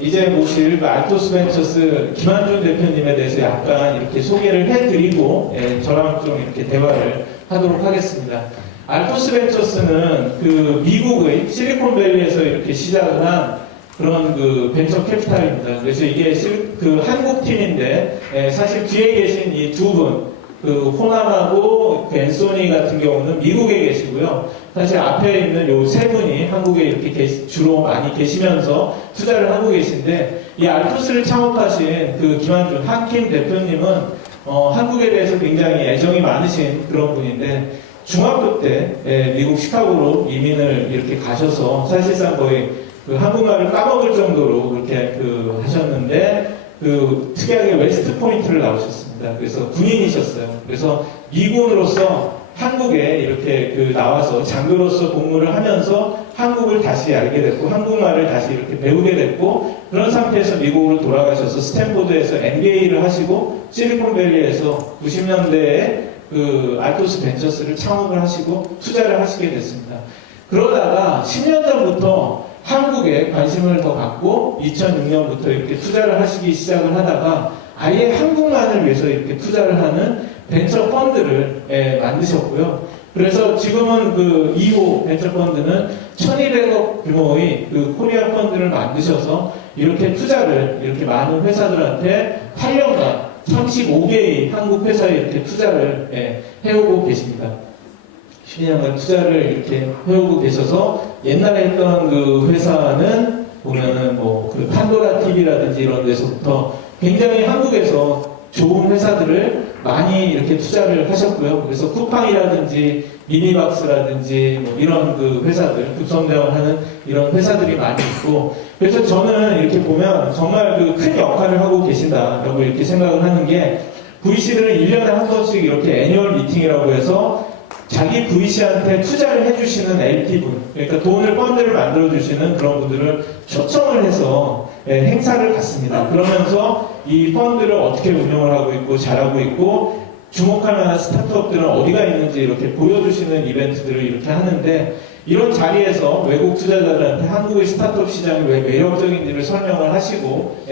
이제 모실 알토스 벤처스 김한준 대표님에 대해서 약간 이렇게 소개를 해드리고, 저랑 좀 이렇게 대화를 하도록 하겠습니다. 알토스 벤처스는 미국의 실리콘밸리에서 이렇게 시작을 한 그런 벤처 캐피탈입니다. 그래서 이게 한국 팀인데, 사실 뒤에 계신 이 두 분, 호남하고 앤소니 같은 경우는 미국에 계시고요. 사실 앞에 있는 요 세 분이 한국에 이렇게 주로 많이 계시면서 투자를 하고 계신데, 이 알토스를 창업하신 김한준 한킴 대표님은 한국에 대해서 굉장히 애정이 많으신 그런 분인데, 중학교 때 미국 시카고로 이민을 이렇게 가셔서 사실상 거의 한국말을 까먹을 정도로 그렇게 하셨는데, 특이하게 웨스트 포인트를 나오셨습니다. 그래서 군인이셨어요. 그래서 미군으로서 한국에 이렇게 나와서 장교로서 복무를 하면서 한국을 다시 알게 됐고, 한국말을 다시 이렇게 배우게 됐고, 그런 상태에서 미국으로 돌아가셔서 스탠포드에서 MBA를 하시고, 실리콘밸리에서 90년대에 알토스 벤처스를 창업을 하시고 투자를 하시게 됐습니다. 그러다가 10년 전부터 한국에 관심을 더 갖고 2006년부터 이렇게 투자를 하시기 시작을 하다가 아예 한국만을 위해서 이렇게 투자를 하는 벤처 펀드를 만드셨고요. 그래서 지금은 2호 벤처 펀드는 1200억 규모의 코리아 펀드를 만드셔서 이렇게 투자를 이렇게 많은 회사들한테 8년간 35개의 한국 회사에 이렇게 투자를 해오고 계십니다. 10년간 투자를 이렇게 해오고 계셔서 옛날에 했던 회사는 보면은 판도라 TV라든지 이런 데서부터 굉장히 한국에서 좋은 회사들을 많이 이렇게 투자를 하셨고요. 그래서 쿠팡이라든지 미니박스라든지 이런 회사들, 급성장하는 이런 회사들이 많이 있고, 그래서 저는 이렇게 보면 정말 큰 역할을 하고 계신다라고 이렇게 생각을 하는 게, VC들은 1년에 한 번씩 이렇게 애니얼 미팅이라고 해서 자기 VC한테 투자를 해주시는 LP분, 그러니까 펀드를 만들어주시는 그런 분들을 초청을 해서 행사를 갖습니다. 그러면서 이 펀드를 어떻게 운영을 하고 있고 잘하고 있고 주목할 만한 스타트업들은 어디가 있는지 이렇게 보여주시는 이벤트들을 이렇게 하는데, 이런 자리에서 외국 투자자들한테 한국의 스타트업 시장이 왜 매력적인지를 설명을 하시고,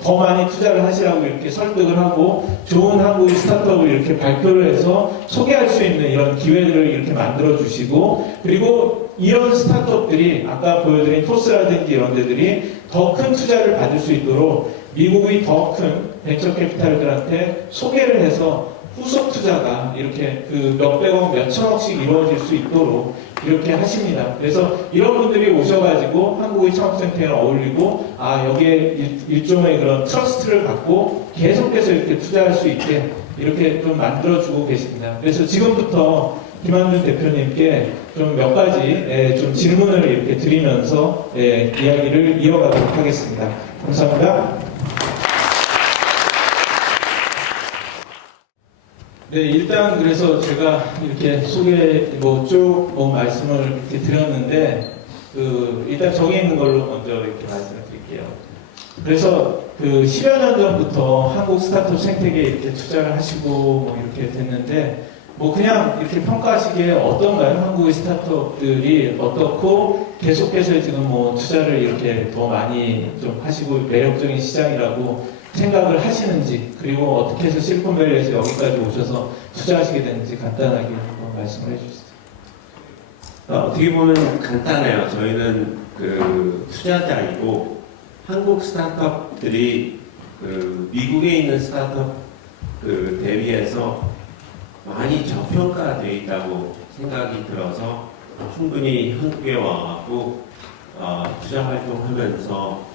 더 많이 투자를 하시라고 이렇게 설득을 하고, 좋은 한국의 스타트업을 이렇게 발표를 해서 소개할 수 있는 이런 기회들을 이렇게 만들어 주시고, 그리고 이런 스타트업들이 아까 보여드린 토스라든지 이런 데들이 더 큰 투자를 받을 수 있도록 미국의 더 큰 벤처 캐피탈들한테 소개를 해서 후속 투자가 이렇게 몇백억, 몇천억씩 이루어질 수 있도록 이렇게 하십니다. 그래서 이런 분들이 오셔가지고 한국의 창업생태에 어울리고, 여기에 일종의 그런 트러스트를 갖고 계속해서 이렇게 투자할 수 있게 이렇게 좀 만들어주고 계십니다. 그래서 지금부터 김한준 대표님께 좀 몇 가지 좀 질문을 이렇게 드리면서 이야기를 이어가도록 하겠습니다. 감사합니다. 네, 일단 그래서 제가 이렇게 쭉 말씀을 이렇게 드렸는데, 일단 정해 있는 걸로 먼저 이렇게 말씀을 드릴게요. 그래서 10여 년 전부터 한국 스타트업 생태계에 이렇게 투자를 하시고 이렇게 됐는데, 그냥 이렇게 평가하시기에 어떤가요? 한국의 스타트업들이 어떻고, 계속해서 지금 투자를 이렇게 더 많이 좀 하시고 매력적인 시장이라고 생각을 하시는지, 그리고 어떻게 해서 실리콘밸리에서 여기까지 오셔서 투자하시게 됐는지 간단하게 한번 말씀을 해주세요. 어떻게 보면 간단해요. 저희는 투자자이고, 한국 스타트업들이 미국에 있는 스타트업 대비해서 많이 저평가되어 있다고 생각이 들어서 충분히 한국에 와갖고 투자 활동하면서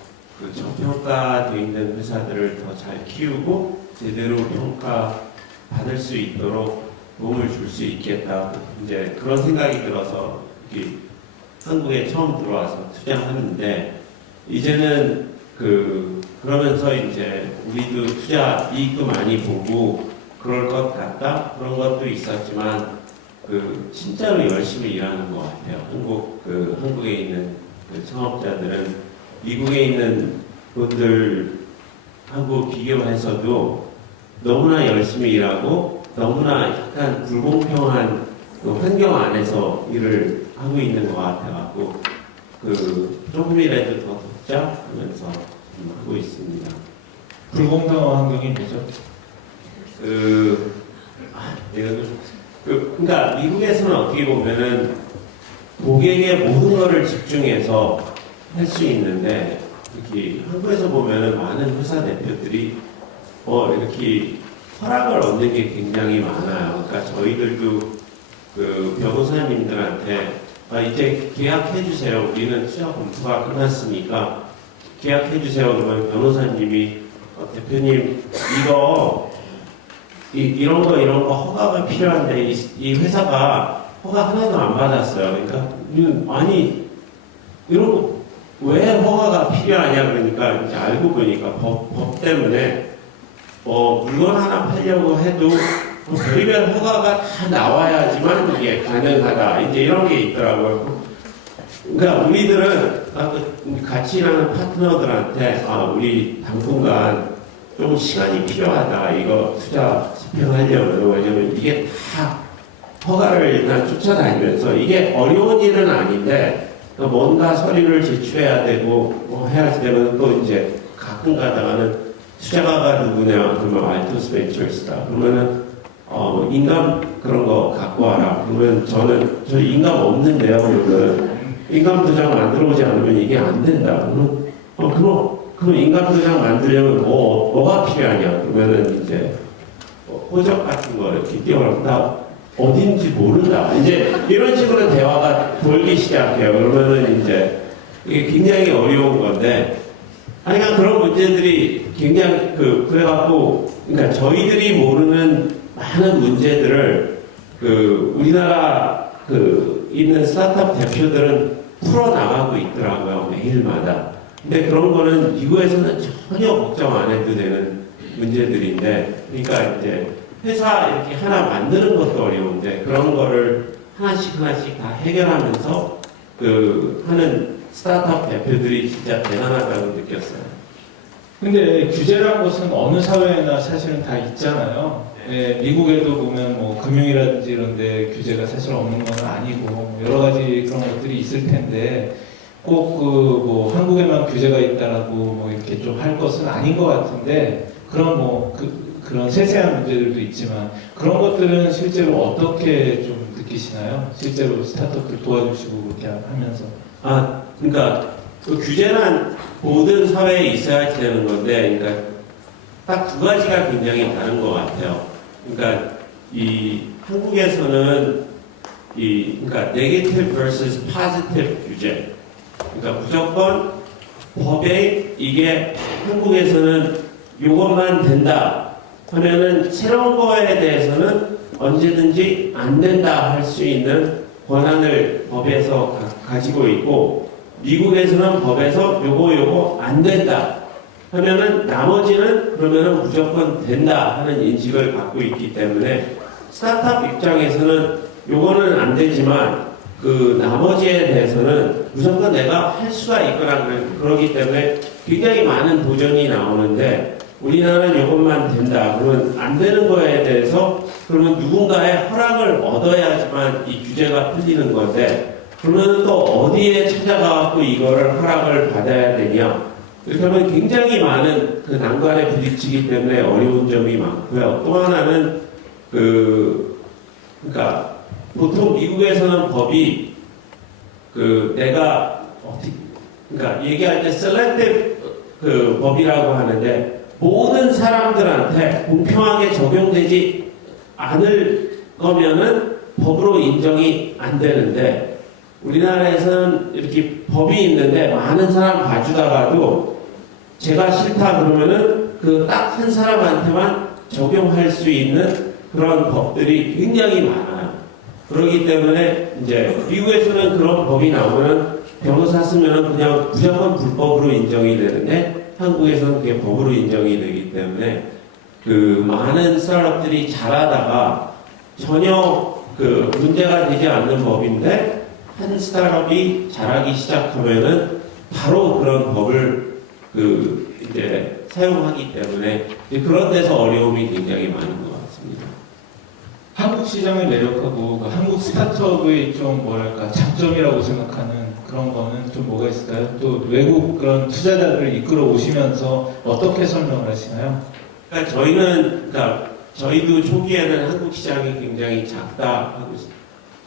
저평가되어 있는 회사들을 더 잘 키우고 제대로 평가받을 수 있도록 도움을 줄 수 있겠다. 이제 그런 생각이 들어서 한국에 처음 들어와서 투자하는데, 이제는 그러면서 이제 우리도 투자 이익도 많이 보고 그럴 것 같다. 그런 것도 있었지만 진짜로 열심히 일하는 것 같아요. 한국에 있는 창업자들은 미국에 있는 분들하고 비교해서도 너무나 열심히 일하고 너무나 약간 불공평한 환경 안에서 일을 하고 있는 것 같아갖고 조금이라도 더 적자 하면서 하고 있습니다. 불공평한 환경이 뭐죠? 그러니까 미국에서는 어떻게 보면은 고객의 모든 거를 집중해서 할 수 있는데, 이렇게 한국에서 보면은 많은 회사 대표들이 이렇게 허락을 얻는 게 굉장히 많아요. 그러니까 저희들도 그 변호사님들한테 이제 계약해 주세요. 우리는 투자 검토가 끝났으니까 계약해 주세요. 그러면 변호사님이 대표님 이런 거 허가가 필요한데 이 회사가 허가 하나도 안 받았어요. 그러니까 아니 이런 거 왜 허가가 필요하냐 그러니까 이제 알고 보니까 법 때문에 물건 하나 팔려고 해도 별의별 허가가 다 나와야지만 이게 가능하다. 이제 이런 게 있더라고요. 그러니까 우리들은 같이 일하는 파트너들한테 우리 당분간 좀 시간이 필요하다. 이거 투자 집행하려면 왜냐면 이게 다 허가를 일단 쫓아다니면서 이게 어려운 일은 아닌데 뭔가 서류를 제출해야 되고 해야 되면 또 이제 가끔 가다가는 투자가가 누구냐 그러면 알토스 벤처스다. 그러면은 인감 그런 거 갖고 와라. 그러면 저 인감 없는데요. 그러면 인감 도장 만들어 오지 않으면 이게 안 된다. 그럼 인감 도장 만들려면 뭐가 필요하냐? 그러면은 이제 호적 같은 거 이렇게 띄워놓다 어딘지 모른다. 이제 이런 식으로 대화가 돌기 시작해요. 그러면은 이제 이게 굉장히 어려운 건데, 그러니까 그런 문제들이 굉장히 그래갖고, 그러니까 저희들이 모르는 많은 문제들을 우리나라 있는 스타트업 대표들은 풀어나가고 있더라고요. 매일마다. 근데 그런 거는 미국에서는 전혀 걱정 안 해도 되는 문제들인데, 그러니까 이제 회사 이렇게 하나 만드는 것도 어려운데 그런 거를 하나씩 다 해결하면서 하는 스타트업 대표들이 진짜 대단하다고 느꼈어요. 근데 규제란 것은 어느 사회나 사실은 다 있잖아요. 네, 미국에도 보면 뭐 금융이라든지 이런 데 규제가 사실 없는 건 아니고 여러 가지 그런 것들이 있을 텐데 꼭 뭐 한국에만 규제가 있다라고 뭐 이렇게 좀 할 것은 아닌 것 같은데 그런 그런 세세한 문제들도 있지만 그런 것들은 실제로 어떻게 좀 느끼시나요? 실제로 스타트업들 도와주시고 그렇게 하면서. 그러니까 규제는 모든 사회에 있어야 되는 건데, 그러니까 딱 두 가지가 굉장히 다른 것 같아요. 그러니까 한국에서는 그러니까 negative versus positive 규제. 그러니까 무조건 법에 이게 한국에서는 요것만 된다 하면은 새로운 거에 대해서는 언제든지 안 된다 할 수 있는 권한을 법에서 가지고 있고, 미국에서는 법에서 요거 안 된다 하면은 나머지는 그러면은 무조건 된다 하는 인식을 갖고 있기 때문에 스타트업 입장에서는 요거는 안 되지만 나머지에 대해서는 무조건 내가 할 수가 있거나 그러기 때문에 굉장히 많은 도전이 나오는데, 우리나라는 이것만 된다. 그러면 안 되는 거에 대해서 그러면 누군가의 허락을 얻어야지만 이 규제가 풀리는 건데, 그러면 또 어디에 찾아가고 이거를 허락을 받아야 되냐? 이렇게 하면 굉장히 많은 난관에 부딪히기 때문에 어려운 점이 많고요. 또 하나는 그러니까 보통 미국에서는 법이 내가 그러니까 얘기할 때 selective 법이라고 하는데 모든 사람들한테 공평하게 적용되지 않을 거면은 법으로 인정이 안 되는데, 우리나라에서는 이렇게 법이 있는데 많은 사람 봐주다가도 제가 싫다 그러면은 딱 한 사람한테만 적용할 수 있는 그런 법들이 굉장히 많아요. 그렇기 때문에 이제 미국에서는 그런 법이 나오면 변호사 쓰면은 그냥 무조건 불법으로 인정이 되는데, 한국에서는 그게 법으로 인정이 되기 때문에 많은 스타트업들이 잘하다가 전혀 문제가 되지 않는 법인데 한 스타트업이 잘하기 시작하면은 바로 그런 법을 이제 사용하기 때문에 그런 데서 어려움이 굉장히 많은 것 같습니다. 한국 시장의 매력하고 한국 스타트업의 좀 뭐랄까 장점이라고 생각하는 그런 거는 좀 뭐가 있을까요? 또 외국 그런 투자자들을 이끌어 오시면서 어떻게 설명을 하시나요? 그러니까 저희도 초기에는 한국 시장이 굉장히 작다 하고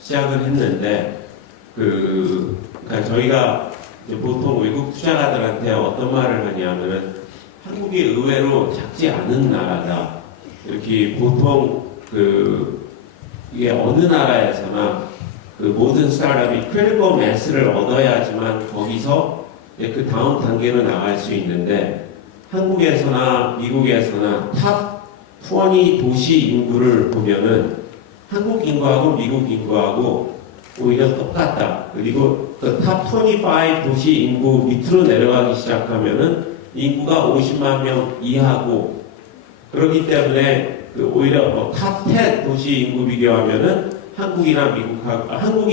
시작을 했는데 그러니까 저희가 이제 보통 외국 투자가들한테 어떤 말을 하냐면은 한국이 의외로 작지 않은 나라다. 이렇게 보통 이게 어느 나라에서나 모든 스타트업이 크리티컬 매스를 얻어야지만 거기서 이제 그 다음 단계로 나갈 수 있는데 한국에서나 미국에서나 탑 20 도시 인구를 보면은 한국 인구하고 미국 인구하고 오히려 똑같다. 그리고 탑 25 도시 인구 밑으로 내려가기 시작하면은 인구가 50만 명 이하고 그렇기 때문에 오히려 탑10 도시 인구 비교하면은 한국이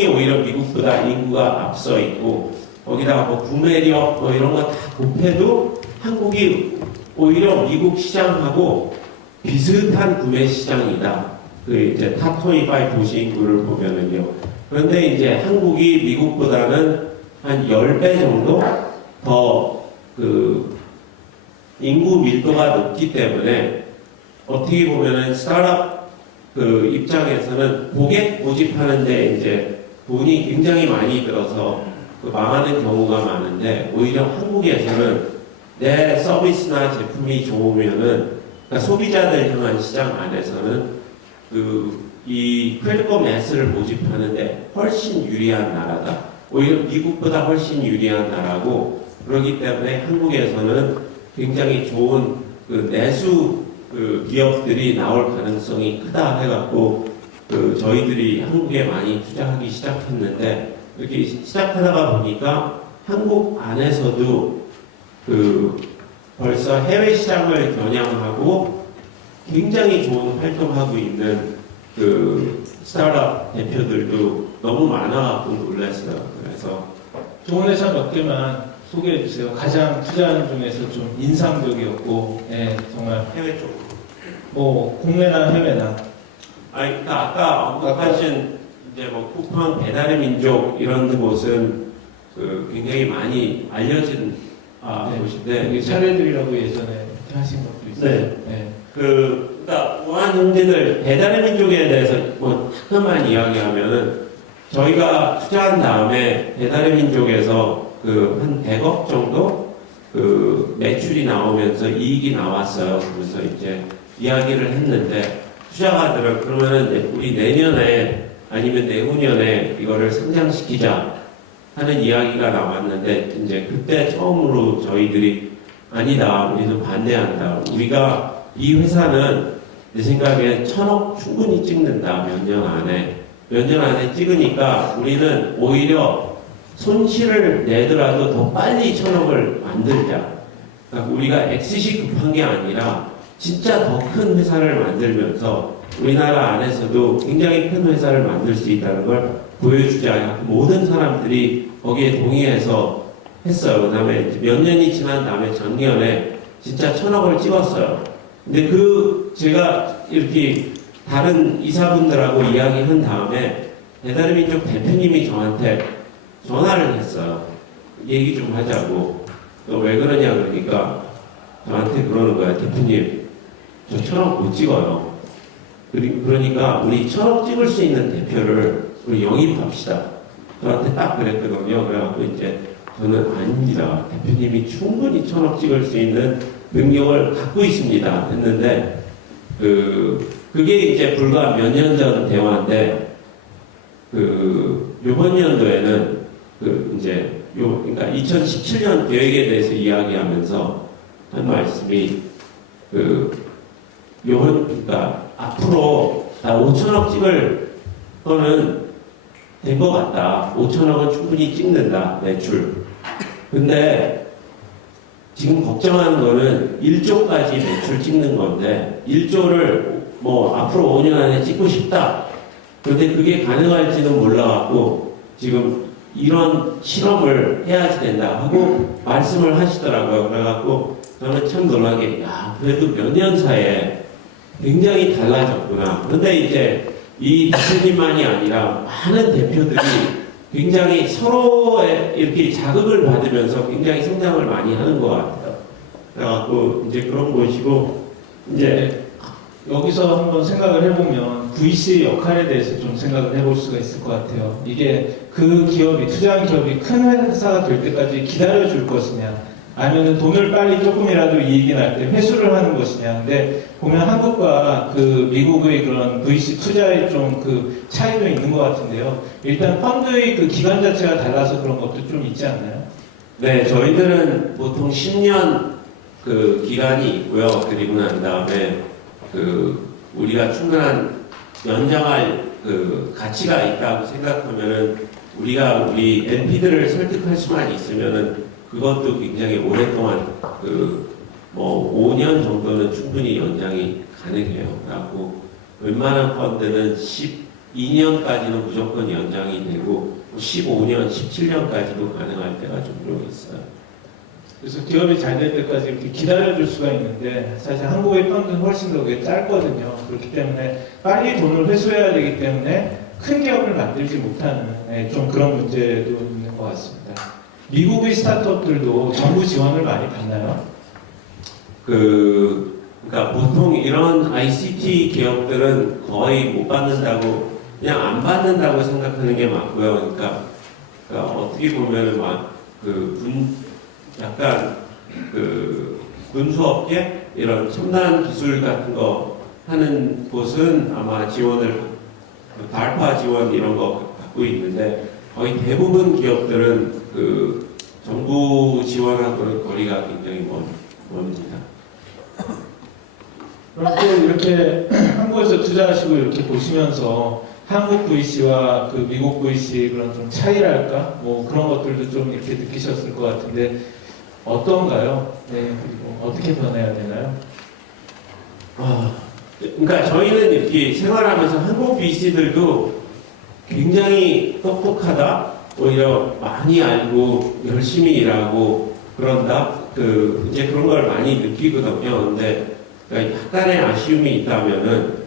오히려 미국보다 인구가 앞서 있고 거기다가 구매력 이런 거 다 곱해도 한국이 오히려 미국 시장하고 비슷한 구매 시장이다. 이제 탑 25 도시 인구를 보면은요. 그런데 이제 한국이 미국보다는 한 10배 정도 더 인구 밀도가 높기 때문에 어떻게 보면은 스타트업 입장에서는 고객 모집하는데 이제 돈이 굉장히 많이 들어서 망하는 경우가 많은데 오히려 한국에서는 내 서비스나 제품이 좋으면은 그러니까 소비자들 향한 시장 안에서는 이 크리티컬 매스를 모집하는데 훨씬 유리한 나라다. 오히려 미국보다 훨씬 유리한 나라고 그렇기 때문에 한국에서는 굉장히 좋은 내수 기업들이 나올 가능성이 크다 해갖고 저희들이 한국에 많이 투자하기 시작했는데 이렇게 시작하다가 보니까 한국 안에서도 벌써 해외 시장을 겨냥하고 굉장히 좋은 활동하고 있는 스타트업 대표들도 너무 많아갖고 놀랐어요. 그래서 좋은 회사 몇 개만 소개해 주세요. 가장 투자하는 중에서 좀 인상적이었고, 예, 정말 해외 쪽. 뭐 국내나 해외나. 그러니까 아까 언급하신 이제 쿠팡 배달의 민족 이런 곳은 굉장히 많이 알려진 네. 곳인데 여기 차례들이라고 예전에 하신 것도 있어요. 네. 네. 그러니까 우한 형제들 배달의 민족에 대해서 잠깐만 이야기하면은 저희가 투자한 다음에 배달의 민족에서 한 100억 정도 매출이 나오면서 이익이 나왔어요. 그래서 이제 이야기를 했는데 투자가들은 그러면은 우리 내년에 아니면 내후년에 이거를 상장시키자 하는 이야기가 나왔는데 이제 그때 처음으로 저희들이 아니다, 우리는 반대한다. 우리가 이 회사는 내 생각에 1000억 충분히 찍는다. 몇 년 안에. 몇 년 안에 찍으니까 우리는 오히려 손실을 내더라도 더 빨리 1000억을 만들자. 그러니까 우리가 엑싯이 급한 게 아니라 진짜 더 큰 회사를 만들면서 우리나라 안에서도 굉장히 큰 회사를 만들 수 있다는 걸 보여주자. 모든 사람들이 거기에 동의해서 했어요. 그 다음에 몇 년이 지난 다음에 작년에 진짜 1000억을 찍었어요. 근데 제가 이렇게 다른 이사분들하고 이야기한 다음에 배달의 민족 대표님이 저한테 전화를 했어요. 얘기 좀 하자고. 왜 그러냐 그러니까 저한테 그러는 거야. 대표님, 저 1000억 못 찍어요. 그러니까 우리 1000억 찍을 수 있는 대표를 우리 영입합시다. 저한테 딱 그랬거든요. 그래갖고 이제 저는 아닙니다. 대표님이 충분히 1000억 찍을 수 있는 능력을 갖고 있습니다. 했는데 그게 이제 불과 몇 년 전 대화인데 요번 연도에는 그러니까 2017년 계획에 대해서 이야기하면서 한 말씀이 그러니까 앞으로 다 5천억 찍을 거는 된 것 같다. 5천억은 충분히 찍는다, 매출. 근데 지금 걱정하는 거는 1조까지 매출 찍는 건데 1조를 앞으로 5년 안에 찍고 싶다. 그런데 그게 가능할지는 몰라갖고 지금 이런 실험을 해야지 된다 하고 말씀을 하시더라고요. 그래갖고 저는 참 놀라게 그래도 몇 년 사이에 굉장히 달라졌구나. 그런데 이제 이 대표님만이 아니라 많은 대표들이 굉장히 서로의 이렇게 자극을 받으면서 굉장히 성장을 많이 하는 것 같아요. 그래갖고 이제 그런 것이고 이제 여기서 한번 생각을 해보면 VC 역할에 대해서 좀 생각을 해볼 수가 있을 것 같아요. 이게 그 기업이, 투자한 기업이 큰 회사가 될 때까지 기다려줄 것이냐, 아니면 돈을 빨리 조금이라도 이익이 날 때 회수를 하는 것이냐. 근데 보면 한국과 그 미국의 그런 VC 투자의 좀 그 차이도 있는 것 같은데요. 일단 펀드의 그 기간 자체가 달라서 그런 것도 좀 있지 않나요? 네, 저희들은 보통 10년 그 기간이 있고요. 그리고 난 다음에 그 우리가 충분한 연장할 그 가치가 있다고 생각하면은 우리가 우리 LP들을 설득할 수만 있으면은 그것도 굉장히 오랫동안 그 뭐 5년 정도는 충분히 연장이 가능해요. 그래갖고 웬만한 펀드는 12년까지는 무조건 연장이 되고 15년, 17년까지도 가능할 때가 종종 있어요. 그래서 기업이 잘 될 때까지 이렇게 기다려줄 수가 있는데 사실 한국의 펀드는 훨씬 더 그게 짧거든요. 그렇기 때문에 빨리 돈을 회수해야 되기 때문에 큰 기업을 만들지 못하는 좀 그런 문제도 있는 것 같습니다. 미국의 스타트업들도 정부 지원을 많이 받나요? 그러니까 보통 이런 ICT 기업들은 거의 못 받는다고 그냥 안 받는다고 생각하는 게 맞고요. 그러니까 어떻게 보면은 약간 군수업계 이런 첨단 기술 같은 거 하는 곳은 아마 지원을 DARPA 지원 이런 거 받고 있는데 거의 대부분 기업들은 그 정부 지원하고는 거리가 굉장히 멉니다. 그럼 또 이렇게 한국에서 투자하시고 이렇게 보시면서 한국 VC와 그 미국 VC 그런 좀 차이랄까? 뭐 그런 것들도 좀 이렇게 느끼셨을 것 같은데 어떤가요? 네, 그리고 어떻게 변해야 되나요? 그러니까 저희는 이렇게 생활하면서 한국 VC들도 굉장히 똑똑하다, 오히려 많이 알고 열심히 일하고 그런다, 이제 그런 걸 많이 느끼거든요. 근데 그러니까 약간의 아쉬움이 있다면은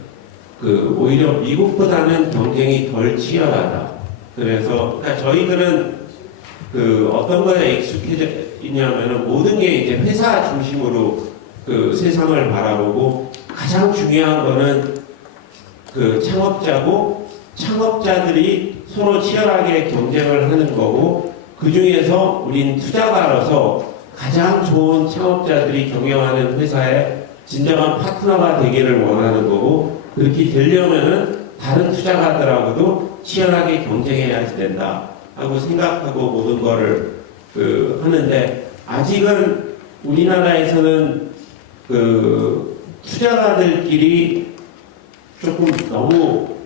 오히려 미국보다는 경쟁이 덜 치열하다. 그래서 그러니까 저희들은 어떤 거에 익숙해져 있냐면은 모든 게 이제 회사 중심으로 세상을 바라보고 가장 중요한 거는 창업자고 창업자들이 서로 치열하게 경쟁을 하는 거고 그 중에서 우린 투자가로서 가장 좋은 창업자들이 경영하는 회사의 진정한 파트너가 되기를 원하는 거고 그렇게 되려면은 다른 투자가들하고도 치열하게 경쟁해야 된다 하고 생각하고 모든 거를 하는데 아직은 우리나라에서는 투자가들끼리 조금 너무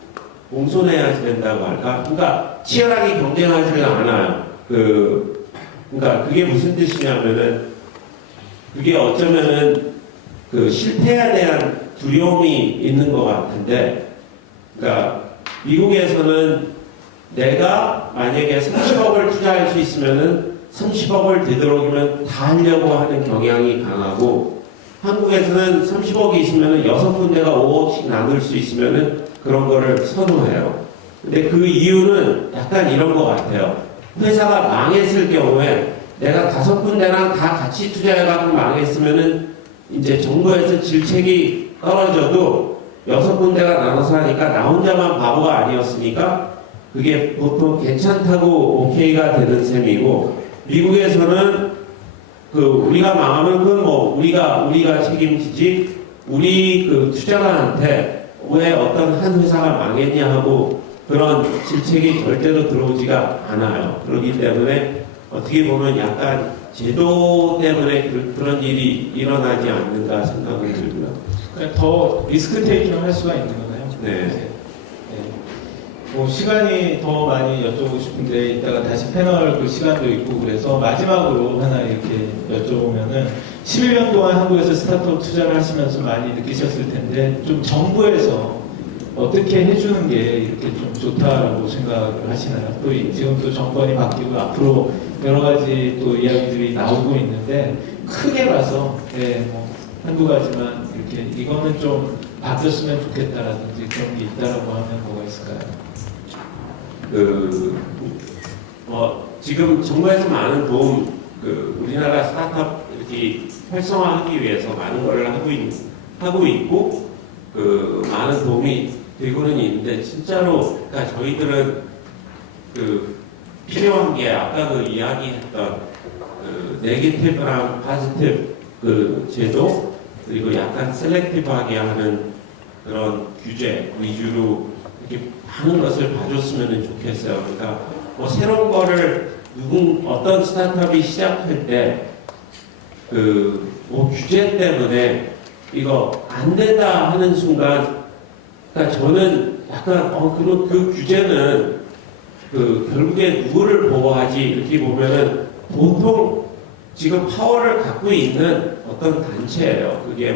공손해야 된다고 할까? 그러니까 치열하게 경쟁하지는 않아요. 그러니까 그게 무슨 뜻이냐면은 그게 어쩌면은 실패에 대한 두려움이 있는 것 같은데, 그러니까 미국에서는 내가 만약에 30억을 투자할 수 있으면은 30억을 되도록이면 다 하려고 하는 경향이 강하고, 한국에서는 30억이 있으면은 6군데가 5억씩 나눌 수 있으면은 그런 거를 선호해요. 근데 그 이유는 약간 이런 것 같아요. 회사가 망했을 경우에 내가 5군데랑 다 같이 투자해갖고 망했으면은 이제 정부에서 질책이 떨어져도 6군데가 나눠서 하니까 나 혼자만 바보가 아니었으니까 그게 보통 괜찮다고 오케이가 되는 셈이고 미국에서는 우리가 망하면 그건 뭐 우리가 책임지지 우리 투자가한테 왜 어떤 한 회사가 망했냐 하고 그런 질책이 절대로 들어오지가 않아요. 그렇기 때문에 어떻게 보면 약간 제도 때문에 그런 일이 일어나지 않는가 생각이 들고요. 그러니까 더 리스크 테이킹을 할 수가 있는 거네요. 네. 뭐 시간이 더 많이 여쭤보고 싶은데 이따가 다시 패널 시간도 있고 그래서 마지막으로 하나 이렇게 여쭤보면은 11년 동안 한국에서 스타트업 투자를 하시면서 많이 느끼셨을 텐데 좀 정부에서 어떻게 해주는 게 이렇게 좀 좋다라고 생각을 하시나요? 또 지금 또 정권이 바뀌고 앞으로 여러 가지 또 이야기들이 나오고 있는데 크게 봐서 뭐 한두 가지만 이렇게 이거는 좀 바뀌었으면 좋겠다라든지 그런 게 있다라고 하면 뭐가 있을까요? 지금 정부에서 많은 도움, 우리나라 스타트업 이렇게 활성화하기 위해서 많은 걸 하고 있고, 많은 도움이 되고는 있는데, 진짜로, 그러니까 저희들은 필요한 게 아까 이야기했던 네게티브랑 파지티브 제도, 그리고 약간 셀렉티브하게 하는 그런 규제 위주로 이렇게 많은 것을 봐줬으면 좋겠어요. 그러니까 뭐 새로운 거를 어떤 스타트업이 시작할 때 뭐 규제 때문에 이거 안 된다 하는 순간, 그러니까 저는 약간 그 규제는 결국에 누구를 보호하지 이렇게 보면은 보통 지금 파워를 갖고 있는 어떤 단체예요. 그게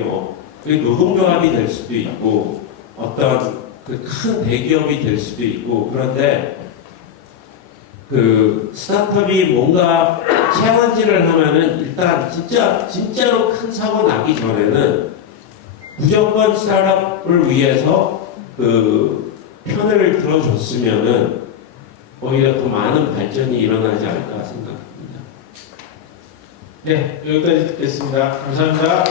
노동조합이 될 수도 있고 어떤 큰 대기업이 될 수도 있고, 그런데 스타트업이 뭔가 챌린지를 하면은 일단 진짜로 큰 사고 나기 전에는 무조건 스타트업을 위해서 편을 들어줬으면은 오히려 더 많은 발전이 일어나지 않을까 생각합니다. 네, 여기까지 듣겠습니다. 감사합니다.